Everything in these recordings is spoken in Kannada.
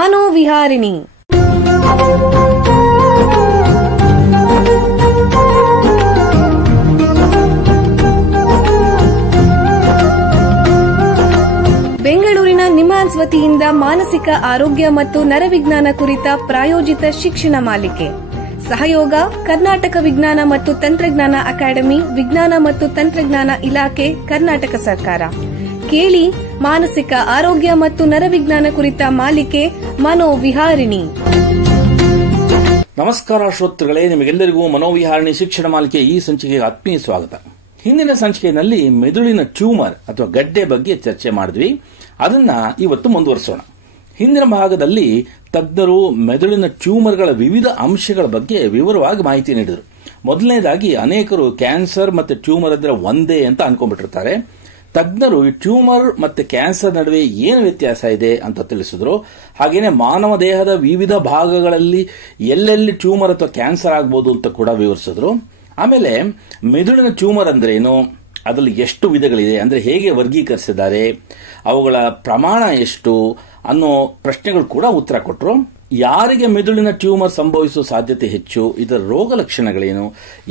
ಮನೋವಿಹಾರಿಣಿ. ಬೆಂಗಳೂರಿನ ನಿಮ್ಹಾನ್ಸ್ ವತಿಯಿಂದ ಮಾನಸಿಕ ಆರೋಗ್ಯ ಮತ್ತು ನರವಿಜ್ಞಾನ ಕುರಿತ ಪ್ರಾಯೋಜಿತ ಶಿಕ್ಷಣ ಮಾಲಿಕೆ. ಸಹಯೋಗ ಕರ್ನಾಟಕ ವಿಜ್ಞಾನ ಮತ್ತು ತಂತ್ರಜ್ಞಾನ ಅಕಾಡೆಮಿ, ವಿಜ್ಞಾನ ಮತ್ತು ತಂತ್ರಜ್ಞಾನ ಇಲಾಖೆ, ಕರ್ನಾಟಕ ಸರ್ಕಾರ. ಕೇಳಿ ಮಾನಸಿಕ ಆರೋಗ್ಯ ಮತ್ತು ನರವಿಜ್ಞಾನ ಕುರಿತ ಮಾಲಿಕೆ ಮನೋವಿಹಾರಿಣಿ. ನಮಸ್ಕಾರ ಶ್ರೋತೃಗಳೇ, ನಿಮಗೆಲ್ಲರಿಗೂ ಮನೋವಿಹಾರಿಣಿ ಶಿಕ್ಷಣ ಮಾಲಿಕೆ ಈ ಸಂಚಿಕೆಗೆ ಆತ್ಮೀಯ ಸ್ವಾಗತ. ಹಿಂದಿನ ಸಂಚಿಕೆಯಲ್ಲಿ ಮೆದುಳಿನ ಟ್ಯೂಮರ್ ಅಥವಾ ಗಡ್ಡೆ ಬಗ್ಗೆ ಚರ್ಚೆ ಮಾಡಿದ್ವಿ. ಅದನ್ನ ಇವತ್ತು ಮುಂದುವರಿಸೋಣ. ಹಿಂದಿನ ಭಾಗದಲ್ಲಿ ತಜ್ಞರು ಮೆದುಳಿನ ಟ್ಯೂಮರ್ಗಳ ವಿವಿಧ ಅಂಶಗಳ ಬಗ್ಗೆ ವಿವರವಾಗಿ ಮಾಹಿತಿ ನೀಡಿದರು. ಮೊದಲನೇದಾಗಿ ಅನೇಕರು ಕ್ಯಾನ್ಸರ್ ಮತ್ತು ಟ್ಯೂಮರ್ ಅಂದ್ರೆ ಒಂದೇ ಅಂತ ಅನ್ಕೊಂಡ್ಬಿಟ್ಟಿರ್ತಾರೆ. ತಜ್ಞರು ಈ ಟ್ಯೂಮರ್ ಮತ್ತೆ ಕ್ಯಾನ್ಸರ್ ನಡುವೆ ಏನು ವ್ಯತ್ಯಾಸ ಇದೆ ಅಂತ ತಿಳಿಸಿದ್ರು. ಹಾಗೇನೆ ಮಾನವ ದೇಹದ ವಿವಿಧ ಭಾಗಗಳಲ್ಲಿ ಎಲ್ಲೆಲ್ಲಿ ಟ್ಯೂಮರ್ ಅಥವಾ ಕ್ಯಾನ್ಸರ್ ಆಗಬಹುದು ಅಂತ ಕೂಡ ವಿವರಿಸಿದ್ರು. ಆಮೇಲೆ ಮೆದುಳಿನ ಟ್ಯೂಮರ್ ಅಂದ್ರೆ ಏನು, ಅದರಲ್ಲಿ ಎಷ್ಟು ವಿಧಗಳಿದೆ, ಅಂದ್ರೆ ಹೇಗೆ ವರ್ಗೀಕರಿಸಿದ್ದಾರೆ, ಅವುಗಳ ಪ್ರಮಾಣ ಎಷ್ಟು ಅನ್ನೋ ಪ್ರಶ್ನೆಗಳು ಕೂಡ ಉತ್ತರ ಕೊಟ್ಟರು. ಯಾರಿಗೆ ಮೆದುಳಿನ ಟ್ಯೂಮರ್ ಸಂಭವಿಸುವ ಸಾಧ್ಯತೆ ಹೆಚ್ಚು, ಇದರ ರೋಗ ಲಕ್ಷಣಗಳೇನು,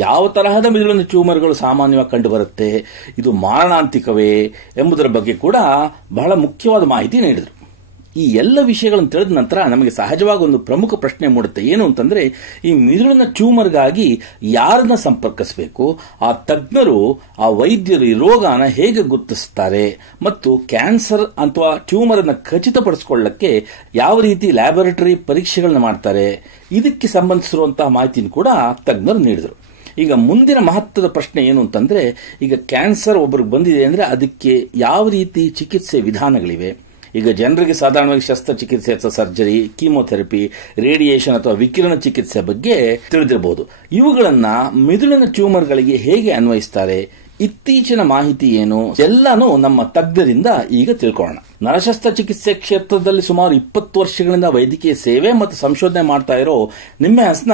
ಯಾವ ತರಹದ ಮೆದುಳಿನ ಟ್ಯೂಮರ್ಗಳು ಸಾಮಾನ್ಯವಾಗಿ ಕಂಡುಬರುತ್ತೆ, ಇದು ಮಾರಣಾಂತಿಕವೇ ಎಂಬುದರ ಬಗ್ಗೆ ಕೂಡ ಬಹಳ ಮುಖ್ಯವಾದ ಮಾಹಿತಿ ನೀಡಿದರು. ಈ ಎಲ್ಲ ವಿಷಯಗಳನ್ನು ತಿಳಿದ ನಂತರ ನಮಗೆ ಸಹಜವಾಗಿ ಒಂದು ಪ್ರಮುಖ ಪ್ರಶ್ನೆ ಮೂಡುತ್ತೆ. ಏನು ಅಂತಂದ್ರೆ, ಈ ಮೆದುಳಿನ ಟ್ಯೂಮರ್ಗಾಗಿ ಯಾರನ್ನ ಸಂಪರ್ಕಿಸಬೇಕು, ಆ ತಜ್ಞರು, ಆ ವೈದ್ಯರು ಈ ರೋಗನ ಹೇಗೆ ಗುರುತಿಸುತ್ತಾರೆ, ಮತ್ತು ಕ್ಯಾನ್ಸರ್ ಅಥವಾ ಟ್ಯೂಮರ್ ಅನ್ನು ಖಚಿತಪಡಿಸಿಕೊಳ್ಳಕ್ಕೆ ಯಾವ ರೀತಿ ಲ್ಯಾಬೊರೇಟರಿ ಪರೀಕ್ಷೆಗಳನ್ನ ಮಾಡ್ತಾರೆ, ಇದಕ್ಕೆ ಸಂಬಂಧಿಸಿರುವಂತಹ ಮಾಹಿತಿಯನ್ನು ಕೂಡ ತಜ್ಞರು ನೀಡಿದರು. ಈಗ ಮುಂದಿನ ಮಹತ್ವದ ಪ್ರಶ್ನೆ ಏನು ಅಂತಂದ್ರೆ, ಈಗ ಕ್ಯಾನ್ಸರ್ ಒಬ್ಬರಿಗೆ ಬಂದಿದೆ ಅಂದ್ರೆ ಅದಕ್ಕೆ ಯಾವ ರೀತಿ ಚಿಕಿತ್ಸೆ ವಿಧಾನಗಳಿವೆ. ಈಗ ಜನರಿಗೆ ಸಾಧಾರಣವಾಗಿ ಶಸ್ತ್ರಚಿಕಿತ್ಸೆ ಅಥವಾ ಸರ್ಜರಿ, ಕೀಮೋಥೆರಪಿ, ರೇಡಿಯೇಷನ್ ಅಥವಾ ವಿಕಿರಣ ಚಿಕಿತ್ಸೆ ಬಗ್ಗೆ ತಿಳಿದಿರಬಹುದು. ಇವುಗಳನ್ನ ಮೆದುಳಿನ ಟ್ಯೂಮರ್ಗಳಿಗೆ ಹೇಗೆ ಅನ್ವಯಿಸ್ತಾರೆ, ಇತ್ತೀಚಿನ ಮಾಹಿತಿ ಏನು, ಎಲ್ಲಾನು ನಮ್ಮ ತಜ್ಞರಿಂದ ಈಗ ತಿಳ್ಕೊಳ್ಳೋಣ. ನರಶಸ್ತ್ರ ಚಿಕಿತ್ಸೆ ಕ್ಷೇತ್ರದಲ್ಲಿ ಸುಮಾರು 20 ವರ್ಷಗಳಿಂದ ವೈದ್ಯಕೀಯ ಸೇವೆ ಮತ್ತು ಸಂಶೋಧನೆ ಮಾಡ್ತಾ ಇರೋ ನಿಮ್ಹಾನ್ಸ್ನ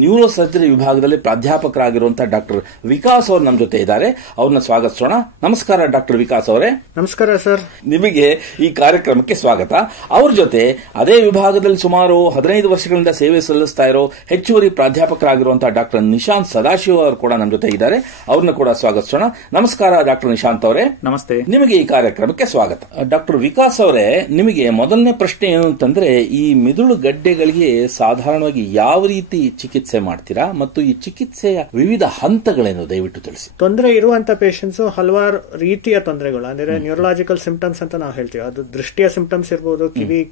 ನ್ಯೂರೋ ಸರ್ಜರಿ ವಿಭಾಗದಲ್ಲಿ ಪ್ರಾಧ್ಯಾಪಕರಾಗಿರುವಂತಹ ಡಾಕ್ಟರ್ ವಿಕಾಸ್ ಅವರು ನಮ್ಮ ಜೊತೆ ಇದ್ದಾರೆ. ಅವ್ರನ್ನ ಸ್ವಾಗತಿಸೋಣ. ನಮಸ್ಕಾರ ಡಾಕ್ಟರ್ ವಿಕಾಸ್ ಅವರೇ. ನಮಸ್ಕಾರ ಸರ್. ನಿಮಗೆ ಈ ಕಾರ್ಯಕ್ರಮಕ್ಕೆ ಸ್ವಾಗತ. ಅವ್ರ ಜೊತೆ ಅದೇ ವಿಭಾಗದಲ್ಲಿ ಸುಮಾರು 15 ವರ್ಷಗಳಿಂದ ಸೇವೆ ಸಲ್ಲಿಸ್ತಾ ಇರೋ ಹೆಚ್ಚುವರಿ ಪ್ರಾಧ್ಯಾಪಕರಾಗಿರುವಂತಹ ಡಾಕ್ಟರ್ ನಿಶಾಂತ್ ಸದಾಶಿವ ಅವರು ಕೂಡ ನಮ್ಮ ಜೊತೆ ಇದ್ದಾರೆ. ಅವ್ರನ್ನ ಕೂಡ ಸ್ವಾಗತಿಸೋಣ. ನಮಸ್ಕಾರ ಡಾಕ್ಟರ್ ನಿಶಾಂತ್ ಅವರೇ. ನಮಸ್ತೆ. ನಿಮಗೆ ಈ ಕಾರ್ಯಕ್ರಮಕ್ಕೆ ಸ್ವಾಗತ. ಡಾಕ್ಟರ್ ವಿಕಾಸ್ ಅವರೇ, ನಿಮಗೆ ಮೊದಲನೇ ಪ್ರಶ್ನೆ ಏನು ಅಂತಂದ್ರೆ, ಈ ಮೆದುಳು ಗಡ್ಡೆಗಳಿಗೆ ಸಾಧಾರಣವಾಗಿ ಯಾವ ರೀತಿ ಚಿಕಿತ್ಸೆ ಮಾಡ್ತೀರಾ ಮತ್ತು ಈ ಚಿಕಿತ್ಸೆಯ ವಿವಿಧ ಹಂತಗಳೇನು ದಯವಿಟ್ಟು ತಿಳಿಸಿ. ತೊಂದರೆ ಇರುವಂತ ಪೇಷಂಟ್ಸ್ ಹಲವಾರು ರೀತಿಯ ತೊಂದರೆಗಳು, ಅಂದ್ರೆ ನ್ಯೂರಲಾಜಿಕಲ್ ಸಿಂಪ್ಟಮ್ಸ್ ಅಂತ ನಾವು ಹೇಳ್ತೀವಿ. ಅದು ದೃಷ್ಟಿಯ ಸಿಂಪ್ಟಮ್ಸ್ ಇರಬಹುದು, ಕಿವಿ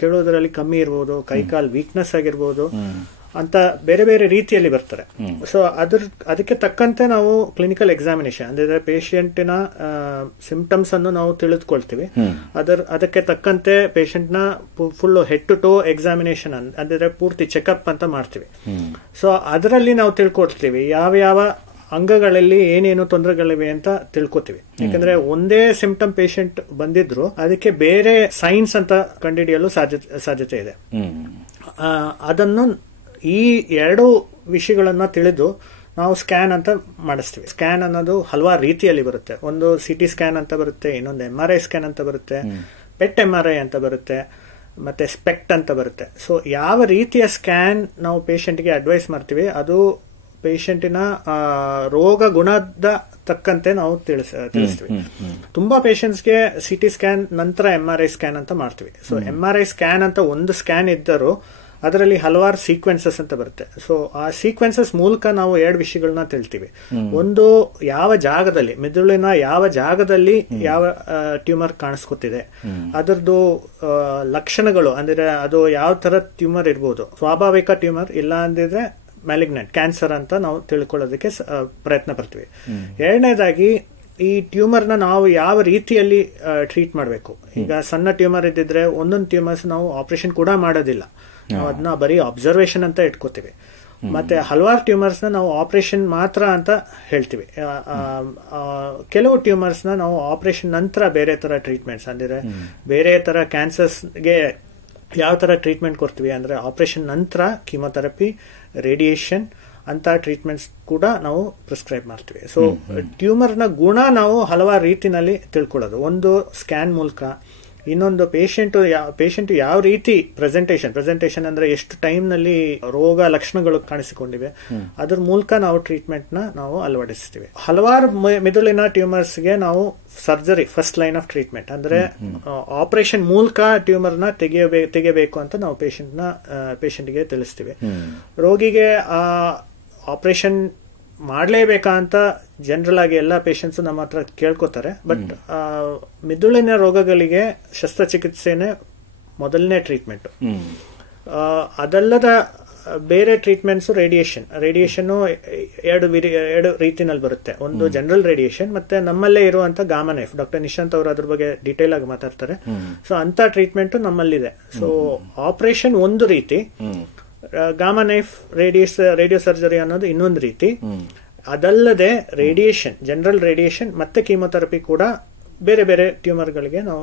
ಕೇಳುವುದರಲ್ಲಿ ಕಮ್ಮಿ ಇರಬಹುದು, ಕೈಕಾಲ್ ವೀಕ್ನೆಸ್ ಆಗಿರಬಹುದು ಅಂತ ಬೇರೆ ಬೇರೆ ರೀತಿಯಲ್ಲಿ ಬರ್ತಾರೆ. ಸೊ ಅದಕ್ಕೆ ತಕ್ಕಂತೆ ನಾವು ಕ್ಲಿನಿಕಲ್ ಎಕ್ಸಾಮಿನೇಷನ್ ಅಂದ್ರೆ ಪೇಷಂಟಿನ ಸಿಂಪ್ಟಮ್ಸ್ ಅನ್ನು ನಾವು ತಿಳಿದುಕೊಳ್ತೀವಿ. ಅದಕ್ಕೆ ತಕ್ಕಂತೆ ಪೇಷಂಟ್ ನ full head to toe examination ಅಂದ್ರೆ ಪೂರ್ತಿ ಚೆಕ್ಅಪ್ ಅಂತ ಮಾಡ್ತೀವಿ. ಸೊ ಅದರಲ್ಲಿ ನಾವು ತಿಳ್ಕೊಳ್ತೀವಿ ಯಾವ ಅಂಗಗಳಲ್ಲಿ ಏನೇನು ತೊಂದರೆಗಳಿವೆ ಅಂತ ತಿಳ್ಕೊತೀವಿ. ಯಾಕಂದ್ರೆ ಒಂದೇ ಸಿಂಪ್ಟಮ್ ಪೇಷಂಟ್ ಬಂದಿದ್ರು ಅದಕ್ಕೆ ಬೇರೆ ಸೈನ್ಸ್ ಅಂತ ಕಂಡುಹಿಡಿಯಲು ಸಾಧ್ಯತೆ ಇದೆ. ಅದನ್ನು ಈ ಎರಡು ವಿಷಯಗಳನ್ನ ತಿಳಿದು ನಾವು ಸ್ಕ್ಯಾನ್ ಅಂತ ಮಾಡಿಸ್ತೀವಿ. ಸ್ಕ್ಯಾನ್ ಅನ್ನೋದು ಹಲವಾರು ರೀತಿಯಲ್ಲಿ ಬರುತ್ತೆ. ಒಂದು CT ಸ್ಕ್ಯಾನ್ ಅಂತ ಬರುತ್ತೆ, ಇನ್ನೊಂದು MRI ಸ್ಕ್ಯಾನ್ ಅಂತ ಬರುತ್ತೆ, PET MRI ಅಂತ ಬರುತ್ತೆ, ಮತ್ತೆ ಸ್ಪೆಕ್ಟ್ ಅಂತ ಬರುತ್ತೆ. ಸೊ ಯಾವ ರೀತಿಯ ಸ್ಕ್ಯಾನ್ ನಾವು ಪೇಷಂಟ್ಗೆ ಅಡ್ವೈಸ್ ಮಾಡ್ತೀವಿ ಅದು ಪೇಷಂಟಿನ ರೋಗ ಗುಣದ ತಕ್ಕಂತೆ ನಾವು ತಿಳಿಸ್ತೀವಿ. ತುಂಬಾ ಪೇಷಂಟ್ಸ್ಗೆ CT ಸ್ಕ್ಯಾನ್ ನಂತರ MRI ಸ್ಕ್ಯಾನ್ ಅಂತ ಮಾಡ್ತೀವಿ. ಸೊ MRI ಸ್ಕ್ಯಾನ್ ಅಂತ ಒಂದು ಸ್ಕ್ಯಾನ್ ಇದ್ದರೂ ಅದರಲ್ಲಿ ಹಲವಾರು ಸೀಕ್ವೆನ್ಸಸ್ ಅಂತ ಬರುತ್ತೆ. ಸೊ ಆ ಸೀಕ್ವೆನ್ಸಸ್ ಮೂಲಕ ನಾವು ಎರಡು ವಿಷಯಗಳನ್ನ ತಿಳ್ತೀವಿ. ಒಂದು, ಯಾವ ಜಾಗದಲ್ಲಿ ಮೆದುಳಿನ ಯಾವ ಜಾಗದಲ್ಲಿ ಯಾವ ಟ್ಯೂಮರ್ ಕಾಣಿಸ್ಕೊತಿದೆ, ಅದರದ್ದು ಲಕ್ಷಣಗಳು, ಅಂದ್ರೆ ಅದು ಯಾವ ತರ ಟ್ಯೂಮರ್ ಇರ್ಬೋದು, ಸ್ವಾಭಾವಿಕ ಟ್ಯೂಮರ್ ಇಲ್ಲ ಅಂದಿದ್ರೆ ಮ್ಯಾಲಿಗ್ನೆಂಟ್ ಕ್ಯಾನ್ಸರ್ ಅಂತ ನಾವು ತಿಳ್ಕೊಳ್ಳೋದಕ್ಕೆ ಪ್ರಯತ್ನ ಪಡ್ತೀವಿ. ಎರಡನೇದಾಗಿ, ಈ ಟ್ಯೂಮರ್ ನ ನಾವು ಯಾವ ರೀತಿಯಲ್ಲಿ ಟ್ರೀಟ್ ಮಾಡಬೇಕು. ಈಗ ಸಣ್ಣ ಟ್ಯೂಮರ್ ಇದ್ದಿದ್ರೆ ಒಂದೊಂದು ಟ್ಯೂಮರ್ಸ್ ನಾವು ಆಪರೇಷನ್ ಕೂಡ ಮಾಡೋದಿಲ್ಲ, ನಾವು ಅದನ್ನ ಬರೀ ಅಬ್ಸರ್ವೇಷನ್ ಅಂತ ಇಟ್ಕೋತೀವಿ. ಮತ್ತೆ ಹಲವಾರು ಟ್ಯೂಮರ್ಸ್ ನ ನಾವು ಆಪರೇಷನ್ ಮಾತ್ರ ಅಂತ ಹೇಳ್ತೀವಿ. ಕೆಲವು ಟ್ಯೂಮರ್ಸ್ ನ ನಾವು ಆಪರೇಷನ್ ನಂತರ ಬೇರೆ ತರ ಟ್ರೀಟ್ಮೆಂಟ್ಸ್, ಅಂದ್ರೆ ಬೇರೆ ತರ ಕ್ಯಾನ್ಸರ್ಸ್ಗೆ ಯಾವ ತರ ಟ್ರೀಟ್ಮೆಂಟ್ ಕೊಡ್ತೀವಿ ಅಂದ್ರೆ ಆಪರೇಷನ್ ನಂತರ ಕೀಮೋಥೆರಪಿ, ರೇಡಿಯೇಷನ್ ಅಂತ ಟ್ರೀಟ್ಮೆಂಟ್ಸ್ ಕೂಡ ನಾವು ಪ್ರಿಸ್ಕ್ರೈಬ್ ಮಾಡ್ತೀವಿ. ಸೊ ಟ್ಯೂಮರ್ ನ ಗುಣ ನಾವು ಹಲವಾರು ರೀತಿನಲ್ಲಿ ತಿಳ್ಕೊಳ್ಳೋದು. ಒಂದು ಸ್ಕ್ಯಾನ್ ಮೂಲಕ, ಇನ್ನೊಂದು ಪೇಷಂಟ್ ಯಾವ ರೀತಿ ಪ್ರೆಸೆಂಟೇಷನ್ ಅಂದ್ರೆ ಎಷ್ಟು ಟೈಮ್ ನಲ್ಲಿ ರೋಗ ಲಕ್ಷಣಗಳು ಕಾಣಿಸಿಕೊಂಡಿವೆ, ಅದ್ರ ಮೂಲಕ ನಾವು ಟ್ರೀಟ್ಮೆಂಟ್ ನಾವು ಅಳವಡಿಸ್ತೀವಿ. ಹಲವಾರು ಮೆದುಳಿನ ಟ್ಯೂಮರ್ಸ್ ಗೆ ನಾವು surgery first line of treatment ಅಂದ್ರೆ ಆಪರೇಷನ್ ಮೂಲಕ ಟ್ಯೂಮರ್ ನ ತೆಗೆಯಬೇಕು ಅಂತ ನಾವು ಪೇಷಂಟ್ಗೆ ತಿಳಿಸ್ತೀವಿ. ರೋಗಿಗೆ ಆ ಆಪರೇಷನ್ ಮಾಡಲೇಬೇಕಾ ಅಂತ ಜನರಲ್ ಆಗಿ ಎಲ್ಲ ಪೇಷಂಟ್ಸ್ ನಮ್ಮ ಹತ್ರ ಕೇಳ್ಕೊತಾರೆ. ಬಟ್ ಮಿದುಳಿನ ರೋಗಗಳಿಗೆ ಶಸ್ತ್ರಚಿಕಿತ್ಸೆನೇ ಮೊದಲನೇ ಟ್ರೀಟ್ಮೆಂಟ್. ಅದಲ್ಲದ ಬೇರೆ ಟ್ರೀಟ್ಮೆಂಟ್ಸ್ ರೇಡಿಯೇಷನ್ ಎರಡು ರೀತಿನಲ್ಲಿ ಬರುತ್ತೆ. ಒಂದು ಜನರಲ್ ರೇಡಿಯೇಷನ್, ಮತ್ತೆ ನಮ್ಮಲ್ಲೇ ಇರುವಂತ ಗಾಮಾ ನೈಫ್. ಡಾಕ್ಟರ್ ನಿಶಾಂತ್ ಅವರು ಅದ್ರ ಬಗ್ಗೆ ಡೀಟೇಲ್ ಆಗಿ ಮಾತಾಡ್ತಾರೆ. ಸೊ ಅಂತ ಟ್ರೀಟ್ಮೆಂಟ್ ನಮ್ಮಲ್ಲಿದೆ. ಸೊ ಆಪರೇಷನ್ ಒಂದು ರೀತಿ, ಗಾಮಾ ನೈಫ್ ರೇಡಿಯೋ ಸರ್ಜರಿ ಅನ್ನೋದು ಇನ್ನೊಂದು ರೀತಿ. ಅದಲ್ಲದೆ ಜನರಲ್ ರೇಡಿಯೇಷನ್ ಮತ್ತೆ ಕೀಮೋಥೆರಪಿ ಕೂಡ ಬೇರೆ ಬೇರೆ ಟ್ಯೂಮರ್ಗಳಿಗೆ ನಾವು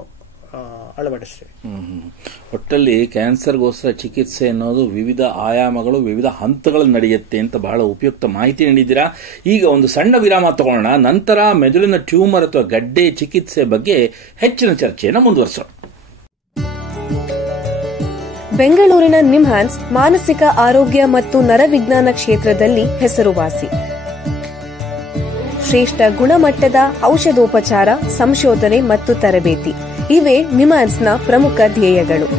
ಅಳವಡಿಸ್ತೀವಿ. ಒಟ್ಟಲ್ಲಿ ಕ್ಯಾನ್ಸರ್ಗೋಸ್ಕರ ಚಿಕಿತ್ಸೆ ಅನ್ನೋದು ವಿವಿಧ ಆಯಾಮಗಳು, ವಿವಿಧ ಹಂತಗಳಲ್ಲಿ ನಡೆಯುತ್ತೆ ಅಂತ ಬಹಳ ಉಪಯುಕ್ತ ಮಾಹಿತಿ ನೀಡಿದ್ದೀರಾ. ಈಗ ಒಂದು ಸಣ್ಣ ವಿರಾಮ ತಗೊಳ್ಳೋಣ. ನಂತರ ಮೆದುಳಿನ ಟ್ಯೂಮರ್ ಅಥವಾ ಗಡ್ಡೆ ಚಿಕಿತ್ಸೆ ಬಗ್ಗೆ ಹೆಚ್ಚಿನ ಚರ್ಚೆಯನ್ನು ಮುಂದುವರಿಸೋಣ. ಬೆಂಗಳೂರಿನ ನಿಮ್ಹಾನ್ಸ್ ಮಾನಸಿಕ ಆರೋಗ್ಯ ಮತ್ತು ನರವಿಜ್ಞಾನ ಕ್ಷೇತ್ರದಲ್ಲಿ ಹೆಸರುವಾಸಿ. ಶ್ರೇಷ್ಠ ಗುಣಮಟ್ಟದ ಔಷಧೋಪಚಾರ, ಸಂಶೋಧನೆ ಮತ್ತು ತರಬೇತಿ ಇವೇ ನಿಮ್ಹಾನ್ಸ್ನ ಪ್ರಮುಖ ಧ್ಯೇಯಗಳು.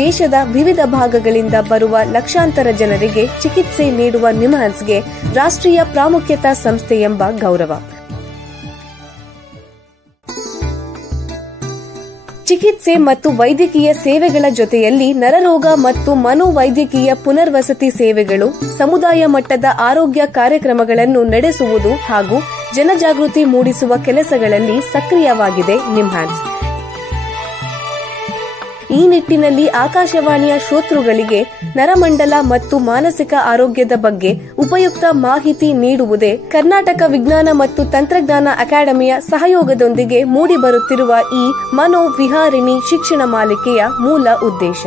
ದೇಶದ ವಿವಿಧ ಭಾಗಗಳಿಂದ ಬರುವ ಲಕ್ಷಾಂತರ ಜನರಿಗೆ ಚಿಕಿತ್ಸೆ ನೀಡುವ ನಿಮ್ಹಾನ್ಸ್ಗೆ ರಾಷ್ಟ್ರೀಯ ಪ್ರಾಮುಖ್ಯತಾ ಸಂಸ್ಥೆ ಎಂಬ ಗೌರವ. ಚಿಕಿತ್ಸೆ ಮತ್ತು ವೈದ್ಯಕೀಯ ಸೇವೆಗಳ ಜೊತೆಯಲ್ಲಿ ನರರೋಗ ಮತ್ತು ಮನೋವೈದ್ಯಕೀಯ ಪುನರ್ವಸತಿ ಸೇವೆಗಳು, ಸಮುದಾಯ ಮಟ್ಟದ ಆರೋಗ್ಯ ಕಾರ್ಯಕ್ರಮಗಳನ್ನು ನಡೆಸುವುದು ಹಾಗೂ ಜನಜಾಗೃತಿ ಮೂಡಿಸುವ ಕೆಲಸಗಳಲ್ಲಿ ಸಕ್ರಿಯವಾಗಿದೆ ನಿಮ್ಹಾನ್ಸ್. ಈ ನಿಟ್ಟಿನಲ್ಲಿ ಆಕಾಶವಾಣಿಯ ಶ್ರೋತೃಗಳಿಗೆ ನರಮಂಡಲ ಮತ್ತು ಮಾನಸಿಕ ಆರೋಗ್ಯದ ಬಗ್ಗೆ ಉಪಯುಕ್ತ ಮಾಹಿತಿ ನೀಡುವುದೇ ಕರ್ನಾಟಕ ವಿಜ್ಞಾನ ಮತ್ತು ತಂತ್ರಜ್ಞಾನ ಅಕಾಡೆಮಿಯ ಸಹಯೋಗದೊಂದಿಗೆ ಮೂಡಿಬರುತ್ತಿರುವ ಈ ಮನೋವಿಹಾರಿಣಿ ಶಿಕ್ಷಣ ಮಾಲಿಕೆಯ ಮೂಲ ಉದ್ದೇಶ.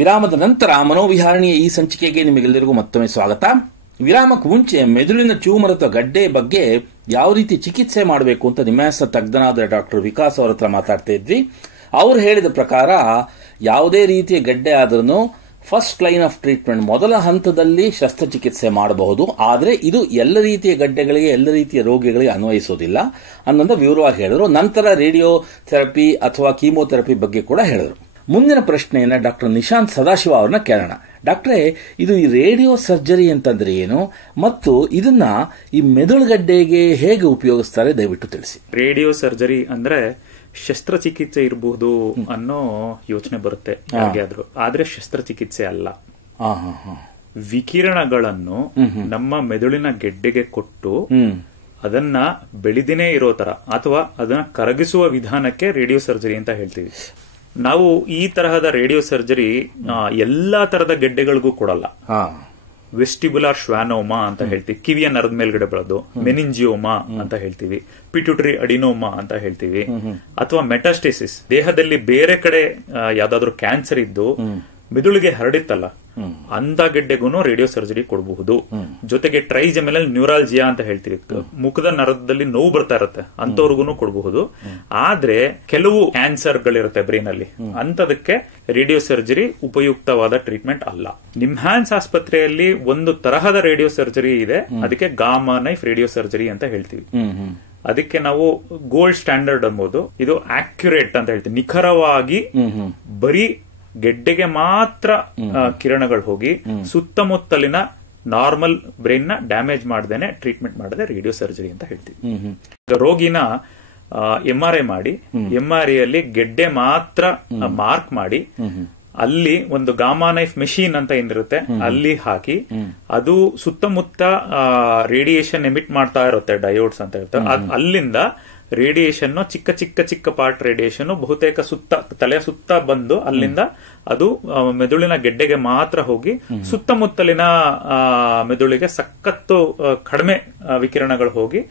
ವಿರಾಮದ ನಂತರ ಮನೋವಿಹಾರಣಿಯ ಈ ಸಂಚಿಕೆಗೆ ನಿಮಗೆಲ್ಲರಿಗೂ ಮತ್ತೊಮ್ಮೆ ಸ್ವಾಗತ. ವಿರಾಮಕ್ಕೆ ಮುಂಚೆ ಮೆದುಳಿನ ಟ್ಯೂಮರ್ ಅಥವಾ ಗಡ್ಡೆ ಬಗ್ಗೆ ಯಾವ ರೀತಿ ಚಿಕಿತ್ಸೆ ಮಾಡಬೇಕು ಅಂತ ನಿಮ್ಹಾನ್ಸ್ನ ತಜ್ಞನಾದ ಡಾಕ್ಟರ್ ವಿಕಾಸ್ ಅವರ ಹತ್ರ ಮಾತಾಡ್ತಾ ಇದ್ವಿ. ಅವರು ಹೇಳಿದ ಪ್ರಕಾರ ಯಾವುದೇ ರೀತಿಯ ಗಡ್ಡೆ ಆದ್ರೂ ಫಸ್ಟ್ ಲೈನ್ ಆಫ್ ಟ್ರೀಟ್ಮೆಂಟ್, ಮೊದಲ ಹಂತದಲ್ಲಿ ಶಸ್ತ್ರಚಿಕಿತ್ಸೆ ಮಾಡಬಹುದು. ಆದರೆ ಇದು ಎಲ್ಲ ರೀತಿಯ ಗಡ್ಡೆಗಳಿಗೆ, ಎಲ್ಲ ರೀತಿಯ ರೋಗಿಗಳಿಗೆ ಅನ್ವಯಿಸೋದಿಲ್ಲ ಅನ್ನೋದು ವಿವರವಾಗಿ ಹೇಳಿದ್ರು. ನಂತರ ರೇಡಿಯೋ ಥೆರಪಿ ಅಥವಾ ಕೀಮೋಥೆರಪಿ ಬಗ್ಗೆ ಕೂಡ ಹೇಳಿದ್ರು. ಮುಂದಿನ ಪ್ರಶ್ನೆಯನ್ನ ಡಾಕ್ಟರ್ ನಿಶಾಂತ್ ಸದಾಶಿವ ಅವ್ರನ್ನ ಕೇಳೋಣ. ಡಾಕ್ಟ್ರೇ, ಇದು ಈ ರೇಡಿಯೋ ಸರ್ಜರಿ ಅಂತಂದ್ರೆ ಏನು ಮತ್ತು ಇದನ್ನ ಈ ಮೆದುಳುಗಡ್ಡೆಗೆ ಹೇಗೆ ಉಪಯೋಗಿಸ್ತಾರೆ ದಯವಿಟ್ಟು ತಿಳಿಸಿ. ರೇಡಿಯೋ ಸರ್ಜರಿ ಅಂದ್ರೆ ಶಸ್ತ್ರಚಿಕಿತ್ಸೆ ಇರಬಹುದು ಅನ್ನೋ ಯೋಚನೆ ಬರುತ್ತೆ ಯಾರಿಗಾದ್ರೂ. ಆದ್ರೆ ಶಸ್ತ್ರಚಿಕಿತ್ಸೆ ಅಲ್ಲ. ವಿಕಿರಣಗಳನ್ನು ನಮ್ಮ ಮೆದುಳಿನ ಗೆಡ್ಡೆಗೆ ಕೊಟ್ಟು ಅದನ್ನ ಬೆಳೆದಿನೇ ಇರೋ ತರ ಅಥವಾ ಅದನ್ನ ಕರಗಿಸುವ ವಿಧಾನಕ್ಕೆ ರೇಡಿಯೋ ಸರ್ಜರಿ ಅಂತ ಹೇಳ್ತೀವಿ. ನಾವು ಈ ತರಹದ ರೇಡಿಯೋ ಸರ್ಜರಿ ಎಲ್ಲಾ ತರದ ಗೆಡ್ಡೆಗಳಿಗೂ ಕೊಡಲ್ಲ. ವೆಸ್ಟಿಬುಲಾರ್ ಶ್ವಾನೋಮಾ ಅಂತ ಹೇಳ್ತೀವಿ, ಕಿವಿಯ ನರದ ಮೇಲ್ಗಡೆ ಬೆಳೆದು, ಮೆನಿಂಜಿಯೋಮಾ ಅಂತ ಹೇಳ್ತೀವಿ, ಪಿಟ್ಯೂಟರಿ ಅಡಿನೋಮಾ ಅಂತ ಹೇಳ್ತೀವಿ, ಅಥವಾ ಮೆಟಾಸ್ಟೇಸಿಸ್, ದೇಹದಲ್ಲಿ ಬೇರೆ ಕಡೆ ಯಾವ್ದಾದ್ರು ಕ್ಯಾನ್ಸರ್ ಇದ್ದು ಮೆದುಳಿಗೆ ಹರಡಿತ್ತಲ್ಲ ಅಂತ ಗೆಡ್ಡೆಗೂ ರೇಡಿಯೋ ಸರ್ಜರಿ ಕೊಡಬಹುದು. ಜೊತೆಗೆ ಟ್ರೈಜೆಮಿನಲ್ ನ್ಯೂರಾಲಜಿಯಾ ಅಂತ ಹೇಳ್ತೀವಿ, ಮುಖದ ನರದಲ್ಲಿ ನೋವು ಬರ್ತಾ ಇರುತ್ತೆ, ಅಂತವ್ರಿಗೂ ಕೊಡಬಹುದು. ಆದ್ರೆ ಕೆಲವು ಕ್ಯಾನ್ಸರ್ಗಳಿರುತ್ತೆ ಬ್ರೈನ್ ಅಲ್ಲಿ, ಅಂತದಕ್ಕೆ ರೇಡಿಯೋ ಸರ್ಜರಿ ಉಪಯುಕ್ತವಾದ ಟ್ರೀಟ್ಮೆಂಟ್ ಅಲ್ಲ. ನಿಮ್ಹಾನ್ಸ್ ಆಸ್ಪತ್ರೆಯಲ್ಲಿ ಒಂದು ತರಹದ ರೇಡಿಯೋ ಸರ್ಜರಿ ಇದೆ, ಅದಕ್ಕೆ ಗಾಮಾ ನೈಫ್ ರೇಡಿಯೋ ಸರ್ಜರಿ ಅಂತ ಹೇಳ್ತೀವಿ. ಅದಕ್ಕೆ ನಾವು ಗೋಲ್ಡ್ ಸ್ಟ್ಯಾಂಡರ್ಡ್ ಅಂಬೋದು. ಇದು ಆಕ್ಯುರೇಟ್ ಅಂತ ಹೇಳ್ತೀವಿ, ನಿಖರವಾಗಿ ಬರೀ ಗೆಡ್ಡೆಗೆ ಮಾತ್ರ ಕಿರಣಗಳು ಹೋಗಿ ಸುತ್ತಮುತ್ತಲಿನ ನಾರ್ಮಲ್ ಬ್ರೈನ್ ನ ಡ್ಯಾಮೇಜ್ ಮಾಡದೇನೆ ಟ್ರೀಟ್ಮೆಂಟ್ ಮಾಡದೆ ರೇಡಿಯೋ ಸರ್ಜರಿ ಅಂತ ಹೇಳ್ತೀವಿ. ರೋಗಿನ MRI ಮಾಡಿ, MRI ಅಲ್ಲಿ ಗೆಡ್ಡೆ ಮಾತ್ರ ಮಾರ್ಕ್ ಮಾಡಿ, ಅಲ್ಲಿ ಒಂದು ಗಾಮಾ ನೈಫ್ ಮೆಷಿನ್ ಅಂತ ಏನಿರುತ್ತೆ ಅಲ್ಲಿ ಹಾಕಿ, ಅದು ಸುತ್ತಮುತ್ತ ರೇಡಿಯೇಷನ್ ಎಮಿಟ್ ಮಾಡ್ತಾ ಇರುತ್ತೆ, ಡಯೋಡ್ಸ್ ಅಂತ ಇರುತ್ತೆ. ಅಲ್ಲಿಂದ ರೇಡಿಯೇಷನ್ ಚಿಕ್ಕ ಚಿಕ್ಕ ಚಿಕ್ಕ ಪಾರ್ಟ್ ರೇಡಿಯೇಷನ್ ಬಹುತೇಕ ತಲೆಯ ಸುತ್ತ ಬಂದು ಅಲ್ಲಿಂದ ಅದು ಮೆದುಳಿನ ಗೆಡ್ಡೆಗೆ ಮಾತ್ರ ಹೋಗಿ ಸುತ್ತಮುತ್ತಲಿನ ಮೆದುಳಿಗೆ ಸಖತ್ತು ಕಡಿಮೆ ವಿಕಿರಣಗಳು ಹೋಗಿ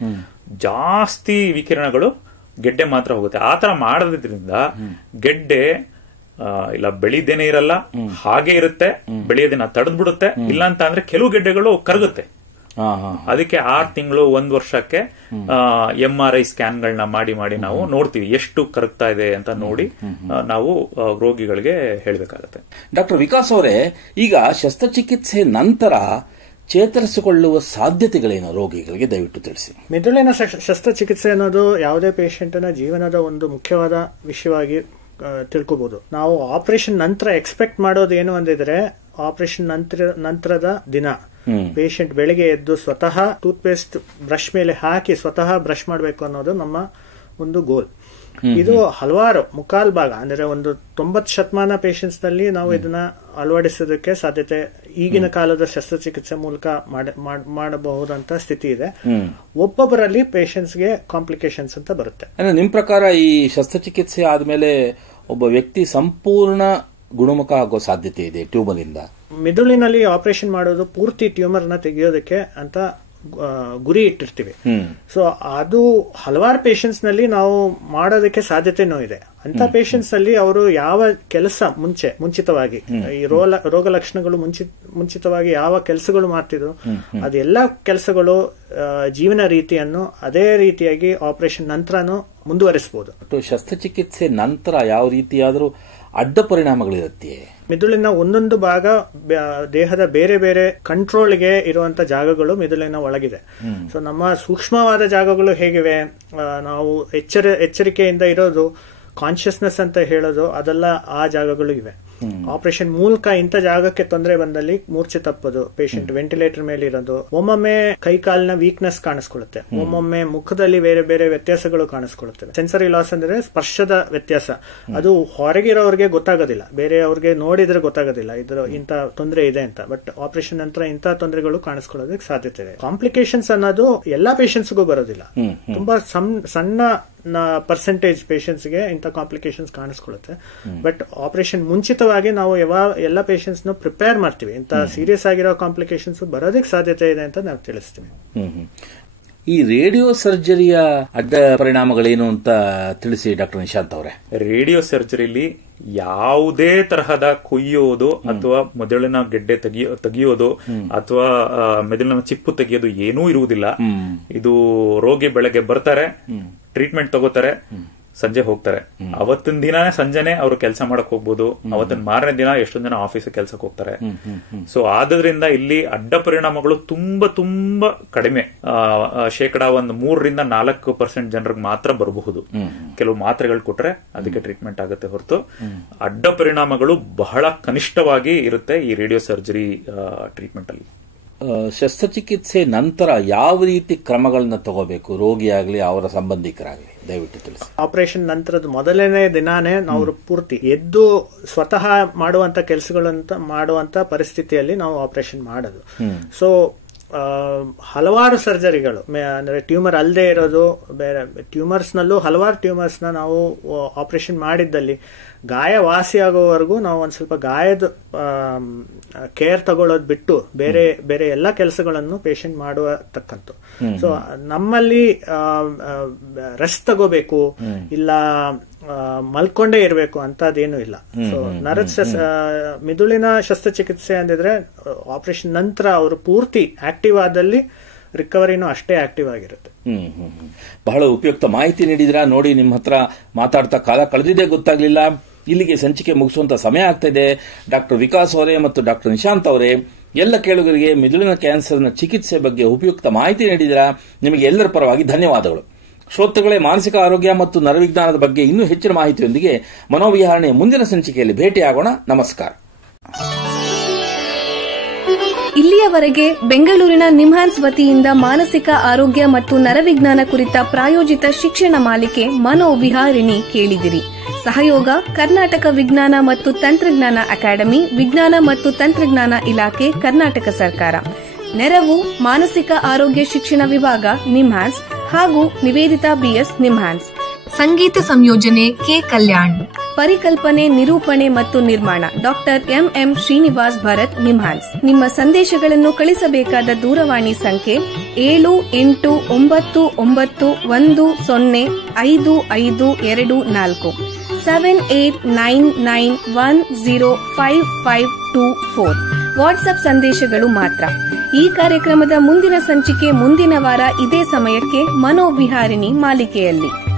ಜಾಸ್ತಿ ವಿಕಿರಣಗಳು ಗೆಡ್ಡೆ ಮಾತ್ರ ಹೋಗುತ್ತೆ. ಆತರ ಮಾಡೋದ್ರಿಂದ ಗೆಡ್ಡೆ ಇಲ್ಲ ಬೆಳೆದೇನೆ ಇರಲ್ಲ, ಹಾಗೆ ಇರುತ್ತೆ, ಬೆಳೆಯೋದನ್ನ ತಡೆದ್ಬಿಡುತ್ತೆ. ಇಲ್ಲ ಅಂತ ಅಂದ್ರೆ ಕೆಲವು ಗೆಡ್ಡೆಗಳು ಕರಗುತ್ತೆ, ಅದಕ್ಕೆ 6 ತಿಂಗಳು 1 ವರ್ಷಕ್ಕೆ MRI ಸ್ಕ್ಯಾನ್ಗಳನ್ನ ಮಾಡಿ ನಾವು ನೋಡ್ತೀವಿ ಎಷ್ಟು ಕರಗ್ತಾ ಇದೆ ಅಂತ ನೋಡಿ ನಾವು ರೋಗಿಗಳಿಗೆ ಹೇಳಬೇಕಾಗತ್ತೆ. ಡಾಕ್ಟರ್ ವಿಕಾಸ್ ಅವರೇ, ಈಗ ಶಸ್ತ್ರಚಿಕಿತ್ಸೆ ನಂತರ ಚೇತರಿಸಿಕೊಳ್ಳುವ ಸಾಧ್ಯತೆಗಳೇನು ರೋಗಿಗಳಿಗೆ ದಯವಿಟ್ಟು ತಿಳಿಸಿ. ಮೆದುಳಿನ ಶಸ್ತ್ರಚಿಕಿತ್ಸೆ ಅನ್ನೋದು ಯಾವುದೇ ಪೇಷಂಟ್ನ ಜೀವನದ ಒಂದು ಮುಖ್ಯವಾದ ವಿಷಯವಾಗಿ ತಿಳ್ಕೋಬಹುದು. ನಾವು ಆಪರೇಷನ್ ನಂತರ ಎಕ್ಸ್ಪೆಕ್ಟ್ ಮಾಡೋದು ಏನು ಅಂದಿದ್ರೆ, ಆಪರೇಷನ್ ನಂತರದ ದಿನ ಪೇಷಂಟ್ ಬೆಳಿಗ್ಗೆ ಎದ್ದು ಸ್ವತಃ ಟೂತ್ ಪೇಸ್ಟ್ ಬ್ರಷ್ ಮೇಲೆ ಹಾಕಿ ಸ್ವತಃ ಬ್ರಷ್ ಮಾಡಬೇಕು ಅನ್ನೋದು ನಮ್ಮ ಒಂದು ಗೋಲ್. ಇದು ಹಲವಾರು ಮುಕ್ಕಾಲ್ ಭಾಗ ಅಂದ್ರೆ ಒಂದು 90% ಪೇಷಂಟ್ಸ್ ನಲ್ಲಿ ನಾವು ಇದನ್ನ ಅಳವಡಿಸೋದಕ್ಕೆ ಸಾಧ್ಯತೆ ಈಗಿನ ಕಾಲದ ಶಸ್ತ್ರಚಿಕಿತ್ಸೆ ಮೂಲಕ ಮಾಡಬಹುದಂತ ಸ್ಥಿತಿ ಇದೆ. ಒಬ್ಬೊಬ್ಬರಲ್ಲಿ ಪೇಷಂಟ್ಸ್ಗೆ ಕಾಂಪ್ಲಿಕೇಶನ್ಸ್ ಅಂತ ಬರುತ್ತೆ. ನಿಮ್ ಪ್ರಕಾರ ಈ ಶಸ್ತ್ರಚಿಕಿತ್ಸೆ ಆದ್ಮೇಲೆ ಒಬ್ಬ ವ್ಯಕ್ತಿ ಸಂಪೂರ್ಣ ಗುಣಮುಖ ಆಗೋ ಸಾಧ್ಯತೆ ಇದೆ ಟ್ಯೂಮರ್ ಇಂದ? ಮೆದುಳಿನಲ್ಲಿ ಆಪರೇಷನ್ ಮಾಡೋದು ಪೂರ್ತಿ ಟ್ಯೂಮರ್ ನ ತೆಗೆಯೋದಕ್ಕೆ ಅಂತ ಗುರಿ ಇಟ್ಟಿರ್ತೀವಿ. ಸೊ ಅದು ಹಲವಾರು ಪೇಷಂಟ್ಸ್ ನಲ್ಲಿ ನಾವು ಮಾಡೋದಕ್ಕೆ ಸಾಧ್ಯತೆನೂ ಇದೆ. ಅಂತ ಪೇಷಂಟ್ಸ್ ಅಲ್ಲಿ ಅವರು ಯಾವ ಕೆಲಸ ಮುಂಚಿತವಾಗಿ ಈ ರೋಗ ಲಕ್ಷಣಗಳು ಮುಂಚಿತವಾಗಿ ಯಾವ ಕೆಲಸಗಳು ಮಾಡ್ತಿದ್ರು ಅದೆಲ್ಲ ಕೆಲಸಗಳು ಜೀವನ ರೀತಿಯನ್ನು ಅದೇ ರೀತಿಯಾಗಿ ಆಪರೇಷನ್ ನಂತರನೂ ಮುಂದುವರಿಸಬಹುದು. ಶಸ್ತ್ರಚಿಕಿತ್ಸೆ ನಂತರ ಯಾವ ರೀತಿಯಾದರೂ ಅಡ್ಡ ಪರಿಣಾಮಗಳಿರುತ್ತೆ? ಮೆದುಳಿನ ಒಂದೊಂದು ಭಾಗ ದೇಹದ ಬೇರೆ ಬೇರೆ ಕಂಟ್ರೋಲ್ಗೆ ಇರುವಂತ ಜಾಗಗಳು ಮೆದುಳಿನ ಒಳಗಿದೆ. ಸೊ ನಮ್ಮ ಸೂಕ್ಷ್ಮವಾದ ಜಾಗಗಳು ಹೇಗಿವೆ, ನಾವು ಎಚ್ಚರಿಕೆಯಿಂದ ಇರೋದು, ಕಾನ್ಶಿಯಸ್ನೆಸ್ ಅಂತ ಹೇಳೋದು, ಅದೆಲ್ಲ ಆ ಜಾಗಗಳು ಇವೆ. ಆಪರೇಷನ್ ಮೂಲಕ ಇಂಥ ಜಾಗಕ್ಕೆ ತೊಂದರೆ ಬಂದಲ್ಲಿ ಮೂರ್ಛೆ ತಪ್ಪೋದು, ಪೇಷಂಟ್ ವೆಂಟಿಲೇಟರ್ ಮೇಲೆ ಇರೋದು, ಒಮ್ಮೊಮ್ಮೆ ಕೈಕಾಲಿನ ವೀಕ್ನೆಸ್ ಕಾಣಿಸ್ಕೊಳ್ಳುತ್ತೆ, ಒಮ್ಮೊಮ್ಮೆ ಮುಖದಲ್ಲಿ ಬೇರೆ ಬೇರೆ ವ್ಯತ್ಯಾಸಗಳು ಕಾಣಿಸ್ಕೊಳ್ಳುತ್ತವೆ. ಸೆನ್ಸರಿ ಲಾಸ್ ಅಂದ್ರೆ ಸ್ಪರ್ಶದ ವ್ಯತ್ಯಾಸ. ಅದು ಹೊರಗಿರೋರಿಗೆ ಗೊತ್ತಾಗೋದಿಲ್ಲ, ಬೇರೆ ಅವ್ರಿಗೆ ನೋಡಿದ್ರೆ ಗೊತ್ತಾಗೋದಿಲ್ಲ ಇಂಥ ತೊಂದರೆ ಇದೆ ಅಂತ. ಬಟ್ ಆಪರೇಷನ್ ನಂತರ ಇಂಥ ತೊಂದರೆಗಳು ಕಾಣಿಸ್ಕೊಳ್ಳೋದಕ್ಕೆ ಸಾಧ್ಯತೆ ಇದೆ. ಕಾಂಪ್ಲಿಕೇಶನ್ಸ್ ಅನ್ನೋದು ಎಲ್ಲಾ ಪೇಷಂಟ್ಸ್ಗೂ ಬರೋದಿಲ್ಲ. ತುಂಬಾ ಸಣ್ಣ ಪರ್ಸೆಂಟೇಜ್ ಪೇಷಂಟ್ಸ್ಗೆ ಇಂಥ ಕಾಂಪ್ಲಿಕೇಶನ್ಸ್ ಕಾಣಿಸ್ಕೊಳ್ಳುತ್ತೆ. ಬಟ್ ಆಪರೇಷನ್ ಮುಂಚಿತವಾಗಿ ನಾವು ಎಲ್ಲ ಪೇಷಂಟ್ಸ್ ನ ಪ್ರಿಪೇರ್ ಮಾಡ್ತೀವಿ. ಇಂಥ ಸೀರಿಯಸ್ ಆಗಿರೋ ಕಾಂಪ್ಲಿಕೇಶನ್ಸ್ ಬರೋದಕ್ಕೆ ಸಾಧ್ಯತೆ ಇದೆ ಅಂತ ನಾವು ತಿಳಿಸ್ತೀವಿ. ಈ ರೇಡಿಯೋ ಸರ್ಜರಿಯ ಅಡ್ಡ ಪರಿಣಾಮಗಳೇನು ಅಂತ ತಿಳಿಸಿ ಡಾಕ್ಟರ್ ನಿಶಾಂತ್ ಅವರೇ. ರೇಡಿಯೋ ಸರ್ಜರಿಲಿ ಯಾವುದೇ ತರಹದ ಕೊಯ್ಯೋದು ಅಥವಾ ಮೆದುಳಿನ ಗೆಡ್ಡೆ ತೆಗಿಯೋದು ಅಥವಾ ಮೆದುಳಿನ ಚಿಪ್ಪು ತೆಗಿಯೋದು ಏನೂ ಇರುವುದಿಲ್ಲ. ಇದು ರೋಗಿ ಬೆಳಗ್ಗೆ ಬರ್ತಾರೆ, ಟ್ರೀಟ್ಮೆಂಟ್ ತಗೋತಾರೆ, ಸಂಜೆ ಹೋಗ್ತಾರೆ. ಅವತ್ತಿನ ದಿನಾನೇ ಸಂಜೆನೆ ಅವರು ಕೆಲಸ ಮಾಡಕ್ ಹೋಗ್ಬೋದು. ಅವತ್ತಿನ ಮಾರನೇ ದಿನ ಎಷ್ಟೊಂದ್ ಜನ ಆಫೀಸ್ ಕೆಲ್ಸಕ್ಕೆ ಹೋಗ್ತಾರೆ. ಸೊ ಆದ್ರಿಂದ ಇಲ್ಲಿ ಅಡ್ಡ ಪರಿಣಾಮಗಳು ತುಂಬಾ ಕಡಿಮೆ. 3-4% ಜನರಿಗೆ ಮಾತ್ರ ಬರಬಹುದು. ಕೆಲವು ಮಾತ್ರೆಗಳು ಕೊಟ್ರೆ ಅದಕ್ಕೆ ಟ್ರೀಟ್ಮೆಂಟ್ ಆಗುತ್ತೆ ಹೊರತು ಅಡ್ಡ ಪರಿಣಾಮಗಳು ಬಹಳ ಕನಿಷ್ಠವಾಗಿ ಇರುತ್ತೆ ಈ ರೇಡಿಯೋ ಸರ್ಜರಿ ಟ್ರೀಟ್ಮೆಂಟ್ ಅಲ್ಲಿ. ಶಸ್ತ್ರಚಿಕಿತ್ಸೆ ನಂತರ ಯಾವ ರೀತಿ ಕ್ರಮಗಳನ್ನ ತಗೋಬೇಕು, ರೋಗಿಯಾಗ್ಲಿ ಅವರ ಸಂಬಂಧಿಕರಾಗ್ಲಿ, ದಯವಿಟ್ಟು ತಿಳಿಸಿ. ಆಪರೇಷನ್ ನಂತರದ ಮೊದಲನೇ ದಿನಾನೇ ನಾವು ಪೂರ್ತಿ ಎದ್ದು ಸ್ವತಃ ಮಾಡುವಂತ ಕೆಲಸಗಳಂತ ಮಾಡುವಂತ ಪರಿಸ್ಥಿತಿಯಲ್ಲಿ ನಾವು ಆಪರೇಷನ್ ಮಾಡೋದು. ಸೊ ಹಲವಾರು ಸರ್ಜರಿಗಳು ಅಂದ್ರೆ ಟ್ಯೂಮರ್ ಅಲ್ಲದೆ ಇರೋದು, ಬೇರೆ ಟ್ಯೂಮರ್ಸ್ ನಲ್ಲೂ ಹಲವಾರು ಟ್ಯೂಮರ್ಸ್ ನ ನಾವು ಆಪರೇಷನ್ ಮಾಡಿದ್ದಲ್ಲಿ ಗಾಯ ವಾಸಿಯಾಗೋವರೆಗೂ ನಾವು ಒಂದ್ ಸ್ವಲ್ಪ ಗಾಯದ ಕೇರ್ ತಗೊಳ್ಳೋದು ಬಿಟ್ಟು ಬೇರೆ ಬೇರೆ ಎಲ್ಲ ಕೆಲಸಗಳನ್ನು ಪೇಷಂಟ್ ಮಾಡುವ ತಕ್ಕಂತು. ಸೊ ನಮ್ಮಲ್ಲಿ ರೆಸ್ಟ್ ತಗೋಬೇಕು ಇಲ್ಲ ಮಲ್ಕೊಂಡೇ ಇರಬೇಕು ಅಂತದೇನು ಇಲ್ಲ. ಸೊ ಮಿದುಳಿನ ಶಸ್ತ್ರಚಿಕಿತ್ಸೆ ಅಂದಿದ್ರೆ ಆಪರೇಷನ್ ನಂತರ ಅವರು ಪೂರ್ತಿ ಆಕ್ಟಿವ್ ಆದಲ್ಲಿ ರಿಕವರಿನೂ ಅಷ್ಟೇ ಆಕ್ಟಿವ್ ಆಗಿರುತ್ತೆ. ಬಹಳ ಉಪಯುಕ್ತ ಮಾಹಿತಿ ನೀಡಿದ್ರ. ನೋಡಿ, ನಿಮ್ಮ ಹತ್ರ ಮಾತಾಡ್ತಾ ಕಾಲ ಕಳೆದಿದೆ ಗೊತ್ತಾಗ್ಲಿಲ್ಲ. ಇಲ್ಲಿಗೆ ಸಂಚಿಕೆ ಮುಗಿಸುವಂತ ಸಮಯ ಆಗ್ತಾ ಇದೆ. ಡಾಕ್ಟರ್ ವಿಕಾಸ್ ಅವರೇ ಮತ್ತು ಡಾಕ್ಟರ್ ನಿಶಾಂತ್ ಅವರೇ, ಎಲ್ಲ ಕೇಳುಗರಿಗೆ ಮಿದುಳಿನ ಕ್ಯಾನ್ಸರ್ನ ಚಿಕಿತ್ಸೆ ಬಗ್ಗೆ ಉಪಯುಕ್ತ ಮಾಹಿತಿ ನೀಡಿದ್ರ. ನಿಮಗೆ ಎಲ್ಲರ ಪರವಾಗಿ ಧನ್ಯವಾದಗಳು. ಶ್ರೋತೃಗಳೇ, ಮಾನಸಿಕ ಆರೋಗ್ಯ ಮತ್ತು ನರವಿಜ್ಞಾನದ ಬಗ್ಗೆ ಇನ್ನೂ ಹೆಚ್ಚಿನ ಮಾಹಿತಿಯೊಂದಿಗೆ ಮನೋವಿಹಾರಣೆಯ ಮುಂದಿನ ಸಂಚಿಕೆಯಲ್ಲಿ ಭೇಟಿಯಾಗೋಣ. ನಮಸ್ಕಾರ. ಇಲ್ಲಿಯವರೆಗೆ ಬೆಂಗಳೂರಿನ ನಿಮ್ಹಾನ್ಸ್ ವತಿಯಿಂದ ಮಾನಸಿಕ ಆರೋಗ್ಯ ಮತ್ತು ನರವಿಜ್ಞಾನ ಕುರಿತ ಪ್ರಾಯೋಜಿತ ಶಿಕ್ಷಣ ಮಾಲಿಕೆ ಮನೋವಿಹಾರಿಣಿ ಕೇಳಿದಿರಿ. ಸಹಯೋಗ ಕರ್ನಾಟಕ ವಿಜ್ಞಾನ ಮತ್ತು ತಂತ್ರಜ್ಞಾನ ಅಕಾಡೆಮಿ, ವಿಜ್ಞಾನ ಮತ್ತು ತಂತ್ರಜ್ಞಾನ ಇಲಾಖೆ, ಕರ್ನಾಟಕ ಸರ್ಕಾರ. ನೆರವು ಮಾನಸಿಕ ಆರೋಗ್ಯ ಶಿಕ್ಷಣ ವಿಭಾಗ, ನಿಮ್ಹಾನ್ಸ್ ಹಾಗೂ ನಿವೇದಿತಾ ಬಿಎಸ್, ನಿಮ್ಹಾನ್ಸ್. ಸಂಗೀತ ಸಂಯೋಜನೆ ಕೆ ಕಲ್ಯಾಣ್. ಪರಿಕಲ್ಪನೆ, ನಿರೂಪಣೆ ಮತ್ತು ನಿರ್ಮಾಣ ಡಾಕ್ಟರ್ ಎಂಎಂ ಶ್ರೀನಿವಾಸ್ ಭರತ್, ನಿಮ್ಹಾನ್ಸ್. ನಿಮ್ಮ ಸಂದೇಶಗಳನ್ನು ಕಳಿಸಬೇಕಾದ ದೂರವಾಣಿ ಸಂಖ್ಯೆ 7891105524 7899105524. ವಾಟ್ಸ್ಆಪ್ ಸಂದೇಶಗಳು ಮಾತ್ರ. ಈ ಕಾರ್ಯಕ್ರಮದ ಮುಂದಿನ ಸಂಚಿಕೆ ಮುಂದಿನ ವಾರ ಇದೇ ಸಮಯಕ್ಕೆ ಮನೋವಿಹಾರಿಣಿ ಮಾಲಿಕೆಯಲ್ಲಿ.